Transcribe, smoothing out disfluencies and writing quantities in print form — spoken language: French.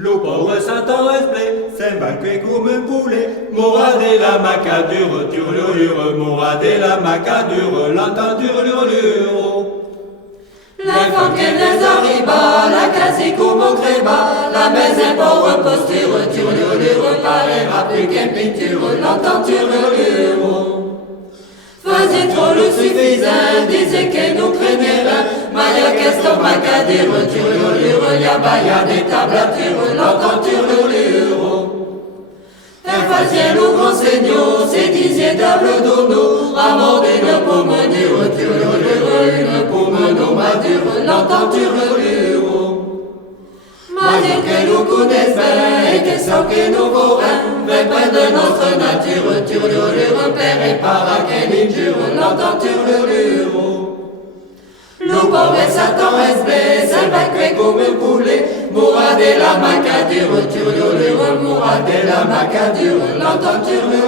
Lo pauvre Satan esblé, s'embarque comme un poulet, mourra de la macadure, turlurlure, mourra de la macadure, l'entend turlurlure. L'enfant qu'elle les arriba, la case comme au créba, la maison pauvre posture, turlurlure, paraîtra plus qu'un peinture, l'entend turlurlure. Faisait trop le suffisant, disait que nous craignait rien, Maya question macadure, turlurlure, y'a des tablatures, l'entend turlurlure. Elle faisait le grand seigneur, c'est disait d'able d'ono, amour d'une paume dure, turlurlure, une paume non madure, l'entend turlurlure. Madure que nous connaissons bien et que sans que nous vaurons, fait près de notre nature, turlurlure, père et para qu'elle injure, l'entend turlurlure. Le pauvre Satan reste blessé, s'évacue comme un poulet, mourra de la macadure, turlurlure, mourra de la macadure, l'entend turlurlure.